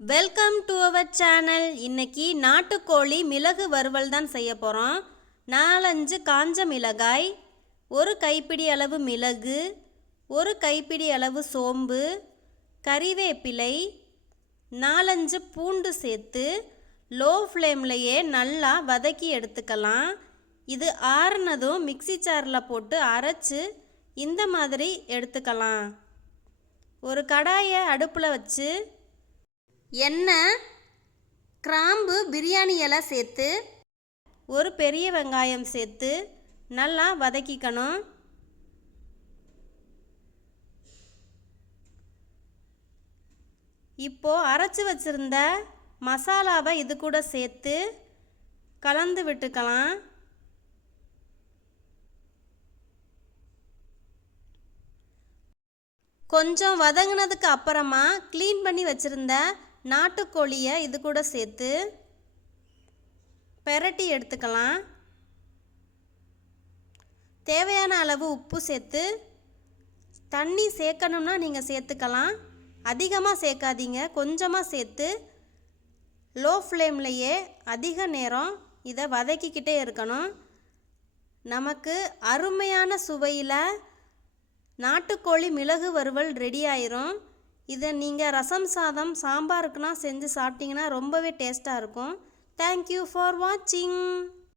Welcome to our channel இன்னைக்கு நாட்டுக்கோழி மிளகு வறுவல் தான் செய்ய போகிறோம் நாலஞ்சு காஞ்ச மிளகாய் ஒரு கைப்பிடி அளவு மிளகு ஒரு கைப்பிடி அளவு சோம்பு கறிவேப்பிலை நாலஞ்சு பூண்டு சேர்த்து லோ ஃப்ளேம்லையே நல்லா வதக்கி எடுத்துக்கலாம். இது ஆறுனதும் மிக்ஸி ஜாரில் போட்டு அரைச்சு இந்த மாதிரி எடுத்துக்கலாம். ஒரு கடாயை அடுப்பில் வச்சு எண்ணெய் கிராம்பு பிரியாணி இலை சேர்த்து ஒரு பெரிய வெங்காயம் சேர்த்து நல்லா வதக்கிக்கணும். இப்போ அரைச்சி வச்சிருந்த மசாலாவை இது கூட சேர்த்து கலந்து விட்டுக்கலாம். கொஞ்சம் வதங்கினதுக்கு அப்புறமா க்ளீன் பண்ணி வச்சுருந்த நாட்டுக்கோழியை இது கூட சேர்த்து பெரட்டி எடுத்துக்கலாம். தேவையான அளவு உப்பு சேர்த்து தண்ணி சேர்க்கணும்னா நீங்கள் சேர்த்துக்கலாம். அதிகமாக சேர்க்காதீங்க. கொஞ்சமாக சேர்த்து லோ ஃப்ளேம்லையே அதிக நேரம் இதை வதக்கிக்கிட்டே இருக்கணும். நமக்கு அருமையான சுவையில் நாட்டுக்கோழி மிளகு வறுவல் ரெடி ஆயிரும். இதை நீங்கள் ரசம் சாதம் சாம்பாருக்குனா செஞ்சு சாப்பிட்டீங்கன்னா ரொம்பவே டேஸ்ட்டாக இருக்கும். தேங்க்யூ ஃபார் வாட்சிங்